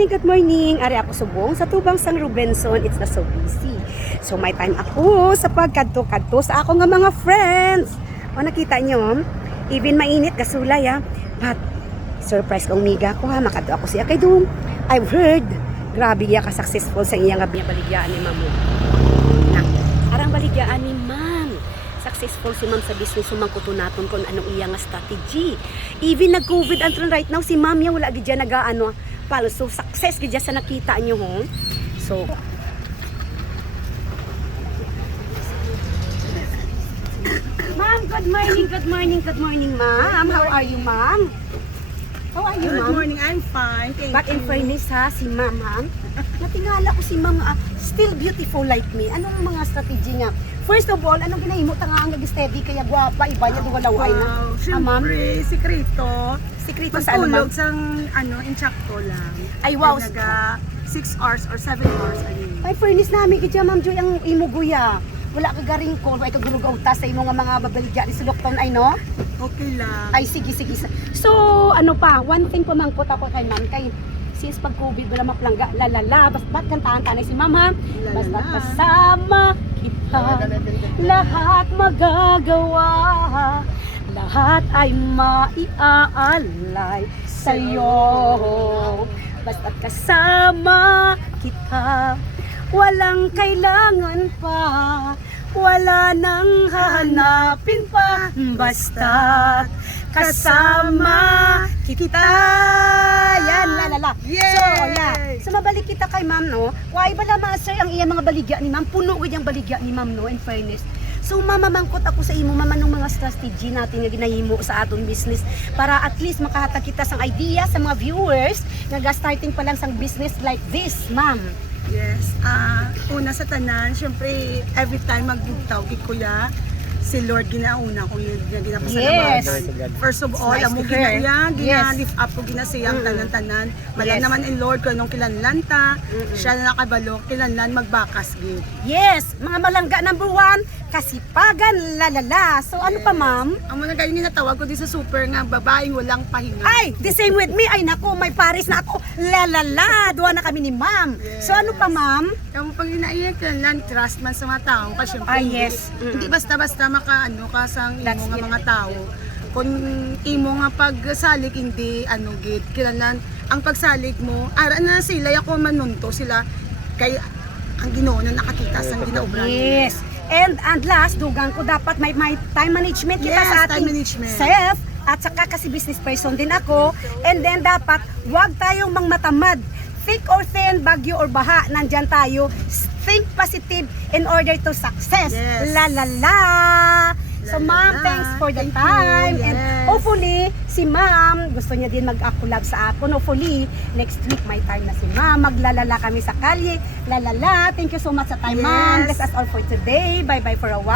Good morning! Ari ako subong sa Tubang San Robinson. It's na so busy. So may time ako sa pagkadto-kadto sa ako nga mga friends. O nakita nyo, even mainit kasulay ha. But surprise kong miga ko ha. Makadto ako siya kay Dung. I've heard, grabe ya ka-successful sa iyang baligyaan ni Ma'am. Arang baligyaan ni Ma'am. Successful si Ma'am sa business, sumangkuto naton kung anong iyang strategy. Even nag-COVID until right now, si Ma'am ya wala gid dyan nag-ano, palo. So success gid sa nakita nyo ho. So Ma'am, good morning, Ma'am. How are you, Ma'am? How are you, Ma'am? Good morning, I'm fine. Thank But in you. fairness ha, si Ma'am, natingala ko si Ma'am, still beautiful like me. Anong mga strategy nga? First of all, anong ginahimo ta nga ang nag-steady kaya gwapa, iba niya duwalaway na. Wow, Ma'am? syempre, sikreto. Sekreto sa ano, Ma'am? Magtulog sang insakto lang. Ay, wow. Naga 6 hours or 7 hours a day. Ay, fairness namin, kaya Ma'am Joy, ang imuguya. Wala ka garing ko, ay kagulog auta sa imo nga mga babaligya ni Sulokton, ay no? Okay lang. Ay, sige. So, ano pa, one thing pamangkot ako kay Ma'am, kay since pag-COVID, wala maplangga, lalala, ba't kantaan tanay si Ma'am ha? Basta kasama kita, lahat magagawa, lahat ay maiaalay sa'yo. Basta't kasama kita, walang kailangan pa, wala nang hahanapin pa, basta't kasama kita. Yan, lalala. Yay! So, yeah. So, mabalik kita kay Ma'am, no? Why ba naman, sir, ang iyang mga baligya ni Ma'am? Puno ko yung baligya ni Ma'am, no? In fairness. So, mamamangkot ako sa imo, Ma'am, anong mga strategy natin nga ginahimo sa atong business para at least makahatag kita sang idea sa mga viewers nga starting pa lang sang business like this, Ma'am. Yes. Una sa tanan, syempre, every time magbugtaw kay kuya, si Lord ginauna ko yun, ginapasalamatan. Yes. First of all, Nice amo to hear. gina-lift up ko ginasiyang tanan-tanan. Malang Yes. naman in Lord ko nung kilanlanta, siya na nakabalo, kilanlan magbakas gid. Yes, mga malangga number 1, kasipagan, lalala. So, ano pa, Ma'am? Amo na ganyan natawag ko di sa super nga babaeng walang pahinga. Ay, the same with me. Ay, naku, may Paris na ako. Lalala, duwa na kami ni Ma'am. So, ano pa, Ma'am? Yung pag inaiyak kilanlan, trust man sa mga tao kasi syempre Ah, hindi- yes. hindi basta-basta makaano ka sang imo That's nga it. mga tao. Kung imo nga pagsalig hindi gid kilanlan ang pagsalig mo ara na sila ako manunto sila kay ang Ginoo na nakakita sa ginaubran. Yes. And last, dugang ko dapat may time management kita Yes, sa ating time management. self at saka kasi business person din ako. And then dapat wag tayong mangmatamad. Thick or thin, bagyo or baha, nandyan tayo. Think positive in order to success. Yes. La la la. So La, la, Ma'am, la. thanks for the Thank you. time. And Yes. hopefully, si Ma'am, gusto niya din mag-collab sa akin. Hopefully, next week may time na si Ma'am. Maglalala kami sa kalye. Lalala. Thank you so much sa time, Ma'am. Yes. That's all for today. Bye-bye for a while.